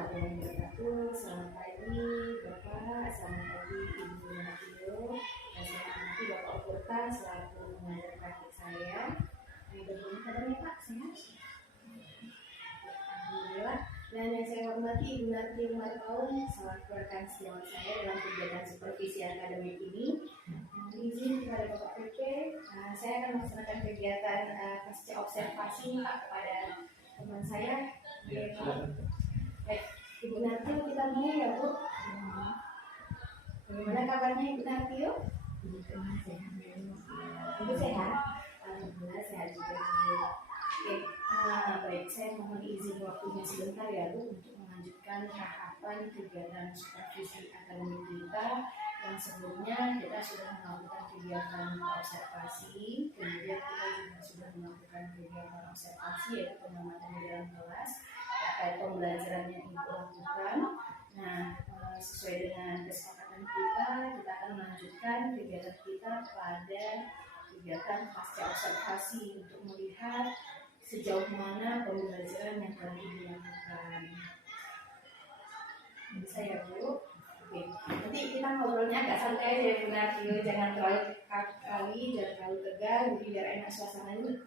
warahmatullahi wabarakatuh. Selamat pagi Bapak, selamat pagi Ibu Natio, dan selamat pagi Bapak Okurta selaku pengajar praktik saya. Bagaimana kabarnya Pak? Sehat? Alhamdulillah. Dan yang saya hormati Ibu Natio Martaun selaku rekan sejawat saya dalam kegiatan supervisi akademik ini. Izin kepada Bapak PP, saya akan melaksanakan kegiatan pasca observasi Pak kepada teman saya. Baik, Ibu Natio, kita mulai ya Bu. Bagaimana kabarnya Ibu Natio? Ibu sehat? Alhamdulillah sehat juga. Oke, baik, saya mohon izin waktunya sebentar ya Bu untuk melanjutkan tahapan kegiatan supervisi akademik kita. Yang sebelumnya kita sudah melakukan kegiatan observasi, kemudian kita juga sudah melakukan kegiatan observasi yaitu pengamatan di dalam kelas terkait pembelajaran yang Ibu lakukan. Nah, sesuai dengan kesepakatan kita akan melanjutkan kegiatan kita pada kegiatan pasca observasi untuk melihat sejauh mana pembelajaran yang telah dilakukan. Bisa ya Bu? Oke, nanti kita ngobrolnya agak santai aja ya Bu Natio, jangan terlalu kaku kali, jangan terlalu tegang, jadi biar enak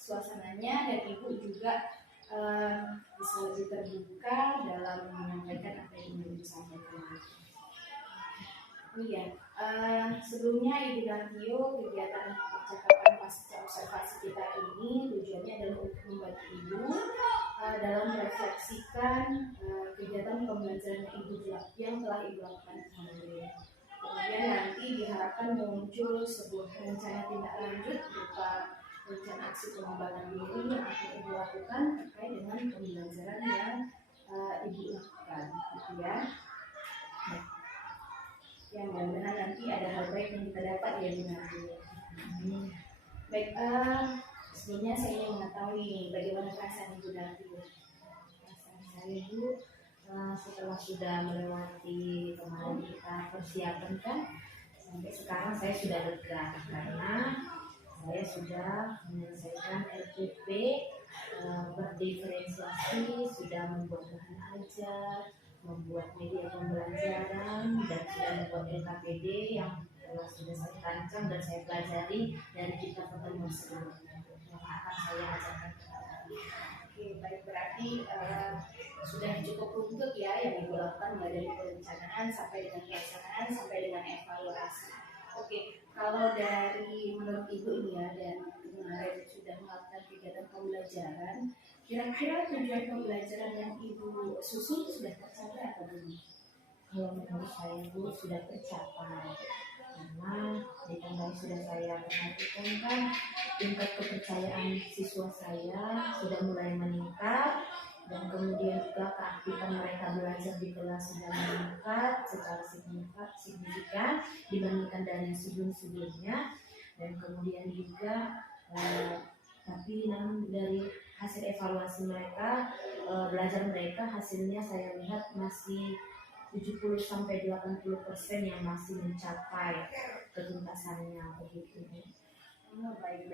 suasananya dan Ibu juga bisa lebih terbuka dalam menyampaikan apa yang ingin Ibu sampaikan. Oh iya, sebelumnya Ibu Natio, kegiatan percakapan pasca observasi kita ini tujuannya adalah untuk membantu Ibu dalam merefleksikan kegiatan pembelajaran yang telah Ibu lakukan kemarin. Kemudian nanti diharapkan muncul sebuah rencana tindak lanjut berupa rencana aksi pengembangan diri yang akan Ibu lakukan terkait dengan pembelajaran yang Ibu lakukan, gitu ya. Yang mudah-mudahan nanti ada hal baik yang kita dapat ya Bu Natio. Baik, sebelumnya saya ingin mengetahui bagaimana perasaan Ibu Natio. Perasaan saya Bu, setelah sudah melewati kemarin kita persiapan kan, sampai sekarang saya sudah lega karena saya sudah menyelesaikan LPP, berdiferensiasi, sudah membuat bahan ajar, membuat media pembelajaran, dan sudah membuat LKPD yang sudah saya rancang dan saya pelajari dari kita pertemuan sebelumnya yang akan saya ajarkan kepada Anda. Oke, baik, berarti sudah cukup runtut ya yang Ibu lakukan mulai dari perencanaan sampai dengan pelaksanaan sampai dengan evaluasi. Oke, kalau dari menurut Ibu ini ya, dan kemarin sudah melakukan kegiatan pembelajaran, kira-kira tujuan pembelajaran yang Ibu susun sudah tercapai atau belum? Kalau menurut saya Bu sudah tercapai, karena ditambah sudah saya perhatikan kan tingkat kepercayaan siswa saya sudah mulai meningkat, dan kemudian juga keaktifan mereka belajar di kelas sudah meningkat secara signifikan dibandingkan dari sebelumnya, dan kemudian juga tapi namun dari hasil evaluasi mereka, belajar mereka hasilnya saya lihat masih 70-80% yang masih mencapai ketuntasannya begitu. Baik,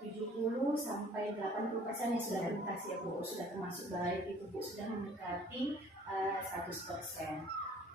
70-80% yang sudah tuntas ya Bu, sudah termasuk baik itu Bu, sudah mendekati 100%.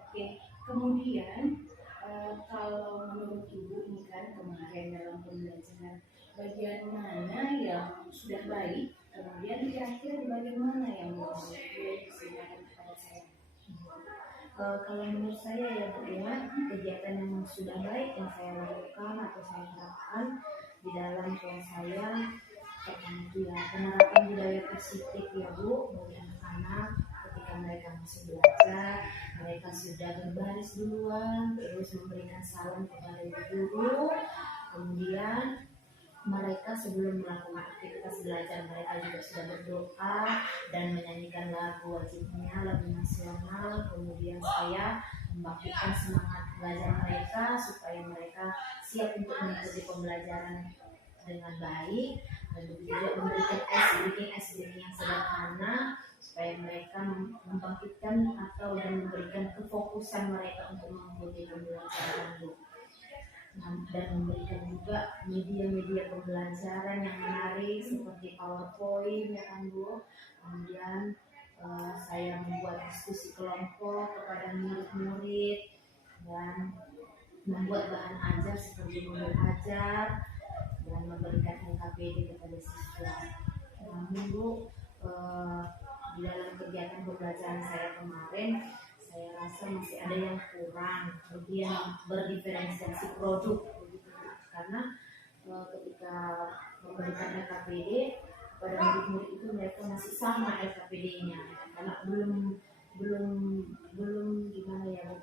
Oke, kemudian kalau menurut Ibu ini kan kemarin dalam pembelajaran bagian mana yang sudah baik, kemudian kira-kira di bagian mana yang belum baik, silakan kepada saya. Kalau menurut saya ya Bu ya, kegiatan yang sudah baik yang saya lakukan atau saya terapkan di dalam kelas saya, pertama itu ya penerapan budaya positif ya Bu bagi anak-anak. Ketika mereka masih belajar, mereka sudah berbaris duluan, terus memberikan salam kepada guru, kemudian mereka sebelum melakukan aktivitas belajar mereka juga sudah berdoa dan menyanyikan lagu wajibnya, lagu nasional. Kemudian saya membangkitkan semangat belajar mereka supaya mereka siap untuk mengikuti pembelajaran dengan baik, dan juga memberikan ice breaking yang sederhana supaya mereka membangkitkan atau dan memberikan kefokusan mereka untuk mengikuti pembelajaran dan memberikan juga media-media pembelajaran yang menarik seperti PowerPoint ya kan Bu. Kemudian saya membuat diskusi kelompok kepada murid-murid dan membuat bahan ajar seperti modul ajar dan memberikan LKPD kepada siswa. Namun Bu, di dalam kegiatan pembelajaran saya kemarin, saya rasa masih ada yang kurang, kemudian berdiferensiasi produk begitu. Karena ketika memberikan LKPD kepada murid-murid itu mereka masih sama LKPD-nya, karena belum gimana ya Bu,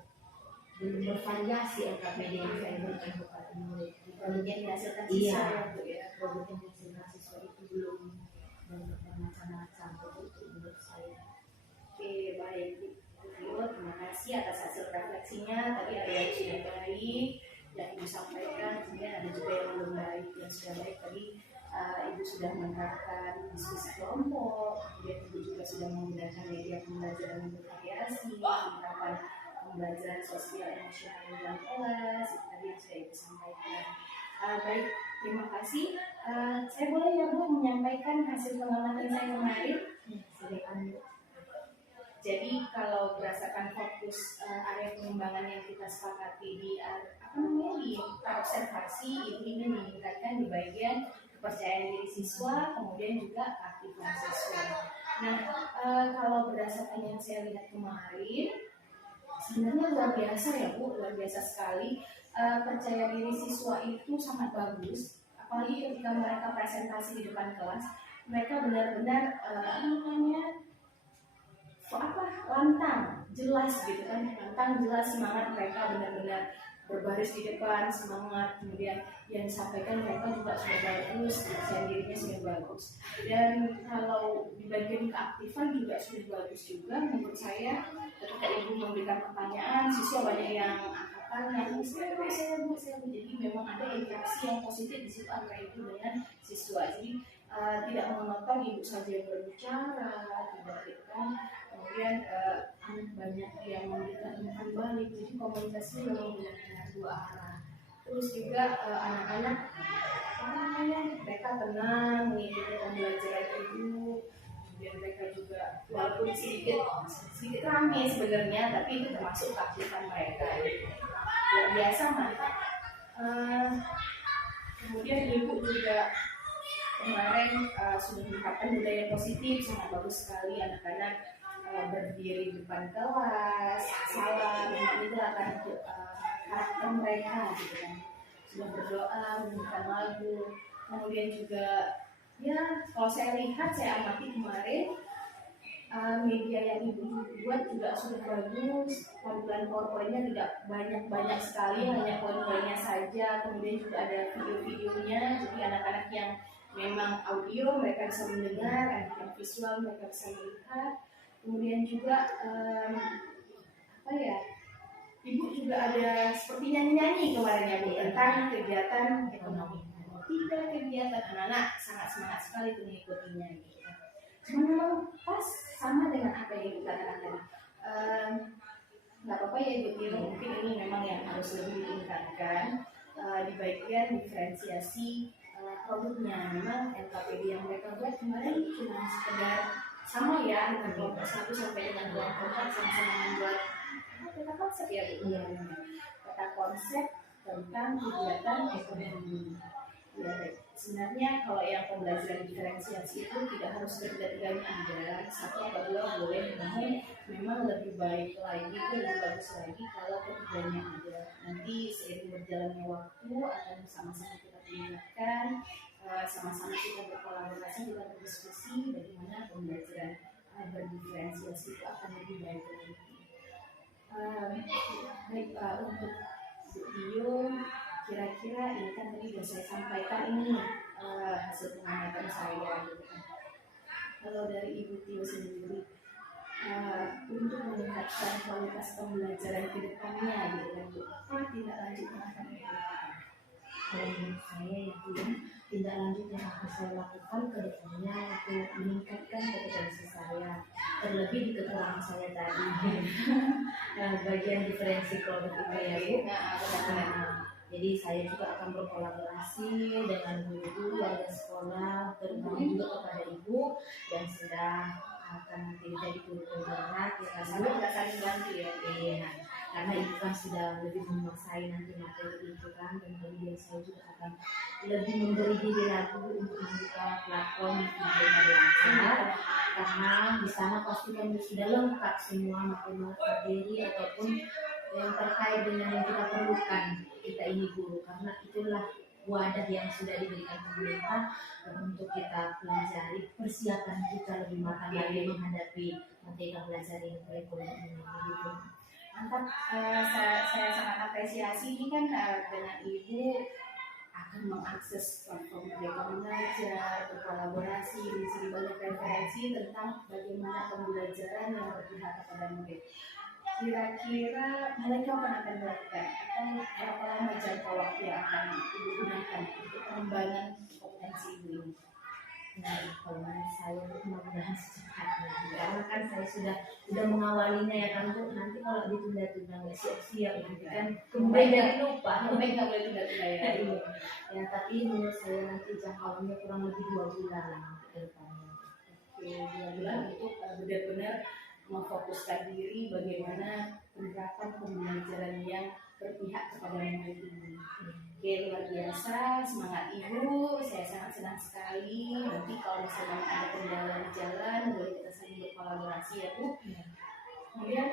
belum bervariasi LKPD yang saya berikan kepada murid. Produk yang dihasilkan siswa ya Bu ya. Produk yang dihasilkan siswa itu belum bermacam-macam begitu menurut saya. Oke, baik Bu. Terima kasih atas hasil refleksinya. Tadi ada yang sudah baik yang Ibu sampaikan, kemudian ada juga yang belum baik. Yang sudah baik tadi Ibu sudah menerapkan diskusi kelompok, kemudian Ibu juga sudah menggunakan media pembelajaran yang bervariasi, menerapkan pembelajaran sosial emosional dalam kelas. Itu tadi yang sudah Ibu sampaikan. Baik, terima kasih. Saya boleh ya Bu menyampaikan hasil pengamatan saya kemarin? Silakan Bu. Jadi kalau berdasarkan fokus area pengembangan yang kita sepakati di di observasi, Ibu ingin meningkatkan di bagian kepercayaan diri siswa, kemudian juga keaktifan siswa. Nah, kalau berdasarkan yang saya lihat kemarin, sebenarnya luar biasa ya Bu, luar biasa sekali. Percaya diri siswa itu sangat bagus, apalagi ketika mereka presentasi di depan kelas, mereka benar-benar lantang, jelas gitu kan, lantang, jelas, semangat, mereka benar-benar berbaris di depan, semangat, kemudian yang disampaikan mereka juga sudah bagus, kepercayaan dirinya sudah bagus, dan kalau di bagian keaktifan juga sudah bagus juga menurut saya. Ketika Ibu memberikan pertanyaan, siswa banyak yang angkatan, saya bu, jadi memang ada interaksi yang positif di situ antara Ibu dengan siswa. Jadi tidak monoton Ibu saja yang berbicara, tidak kan. Kemudian banyak yang memberikan umpan balik, jadi komunikasi memang benar-benar dua arah. Terus juga anak-anak mereka tenang mengikuti pembelajaran Ibu, kemudian mereka juga walaupun sedikit ramai sebenarnya, tapi itu termasuk keaktifan mereka. Luar biasa mantap. Kemudian Ibu juga kemarin sudah menerapkan budaya positif, sangat bagus sekali. Anak-anak berdiri di depan kelas, salam, itu akan karakter mereka gitu kan. Sudah berdoa, menyanyikan lagu, kemudian juga ya kalau saya lihat, saya amati kemarin media yang Ibu buat juga sudah bagus. Tampilan PowerPoint-nya tidak banyak sekali, hanya poin-poinnya saja. Kemudian juga ada video-videonya, jadi anak-anak yang memang audio mereka bisa mendengar, anak yang visual mereka bisa melihat. Kemudian juga Ibu juga ada seperti nyanyi kemarin ya Bu, tentang kegiatan ekonomi. 3 kegiatan, anak-anak sangat semangat sekali tuh mengikutinya gitu. Cuma memang pas sama dengan apa yang Ibu katakan tadi. Nggak apa-apa ya Ibu Tio, mungkin ini memang yang harus lebih ditingkatkan di bagian diferensiasi produknya. Memang LKPD yang mereka buat kemarin cuma sekedar sama ya dengan kelompok 1 sampai dengan kelompok 4 sama-sama membuat peta konsep ya Bu. Peta konsep tentang kegiatan ekonomi. Ya, sebenarnya kalau yang pembelajaran diferensiasi itu tidak harus ketiga-tiganya ada, 1 atau 2 boleh, namun memang lebih baik lagi, lebih bagus lagi kalau ketiganya ada. Nanti seiring berjalannya waktu akan sama-sama kita tingkatkan, sama-sama kita berkolaborasi, kita berdiskusi bagaimana pembelajaran berdiferensiasi itu akan lebih baik lagi. Untuk video kira-kira ini kan tadi sudah saya sampaikan ini hasil pengamatan saya gitu kan. Kalau dari Ibu Tio sendiri untuk meningkatkan kualitas pembelajaran ke depannya gitu kan, apa tindak lanjut yang akan dilakukan? Kalau menurut saya itu tindak lanjut yang akan saya lakukan ke depannya untuk meningkatkan kompetensi saya, terlebih di keterangan saya tadi bagian diferensi produk itu ya Bu. Jadi saya juga akan berkolaborasi dengan guru-guru warga sekolah, terutama juga kepada Ibu yang sudah akan nanti jadi guru penggerak ya kan Bu. Nggak saling bantu ya. Iya, karena ibu kan sudah lebih menguasai nanti materi itu kan, dan kemudian saya juga akan lebih memberi diri lagi untuk membuka platform Merdeka Belajar, karena di sana pasti kan sudah lengkap semua materi ataupun yang terkait dengan yang kita perlukan kita ini guru, karena itulah wadah yang sudah diberikan pemerintah untuk kita pelajari, persiapan kita lebih matang lagi menghadapi Merdeka Belajar ini kurikulum ini gitu. Mantap, saya sangat apresiasi ini kan dengan Ibu akan mengakses platform Merdeka Belajar, berkolaborasi, mengisi banyak referensi tentang bagaimana pembelajaran yang berpihak kepada murid. Kira-kira mereka akan melakukan atau berapa lama jangka waktu yang akan Ibu gunakan untuk pengembangan kompetensi Ibu ini? Nah, kalau saya mudah-mudahan secepatnya, karena kan saya sudah mengawalinya ya kan Bu. Nanti kalau ditunda-tunda nggak siap-siap nanti kan kemudian jadi lupa. Baik, nggak boleh tunda-tunda ya. Ya, tapi menurut saya nanti jangkauannya kurang lebih 2 bulan lah ke depannya. Oke, 2 bulan untuk benar-benar memfokuskan diri bagaimana penerapan pembelajaran yang berpihak kepada murid ini. Oke, luar biasa, semangat Ibu, saya sangat senang sekali. Nanti kalau misalnya ada kendala di jalan, boleh kita saling berkolaborasi ya Bu. Kemudian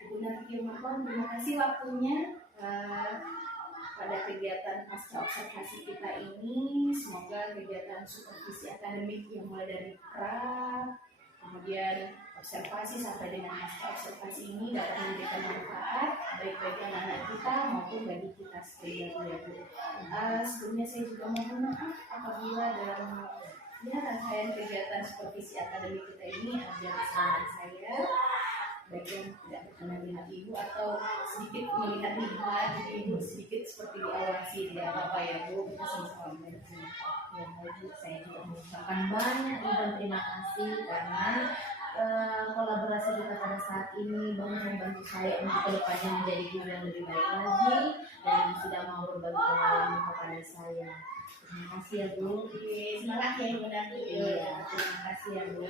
Ibu Nafi Firman, terima kasih waktunya pada kegiatan pasca observasi kita ini. Semoga kegiatan supervisi akademik yang mulai dari pra, kemudian observasi sampai dengan pasca observasi ini dapat memberikan manfaat baik bagi anak-anak kita maupun bagi kita sendiri. Sebelumnya saya juga mohon maaf apabila dalam rangkaian kegiatan supervisi akademik kita ini ada kesalahan saya, baik yang tidak berkenan di hati Ibu atau sedikit melihat hikmat Ibu sedikit seperti diawasi, tidak apa-apa ya Bu, kita sama-sama belajar. Ya, baik, saya juga mengucapkan banyak dan terima kasih karena kolaborasi kita pada saat ini banyak membantu saya untuk kedepannya menjadi guru yang lebih baik lagi dan sudah mau berbagi pengalaman kepada saya. Terima kasih ya Bu. Semangat ya Ibu Nafi. Iya, terima kasih ya Bu.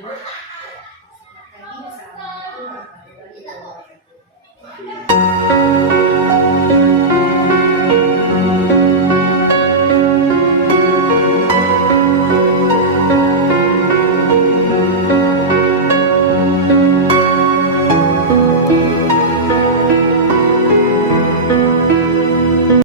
Assalamualaikum warahmatullahi wabarakatuh.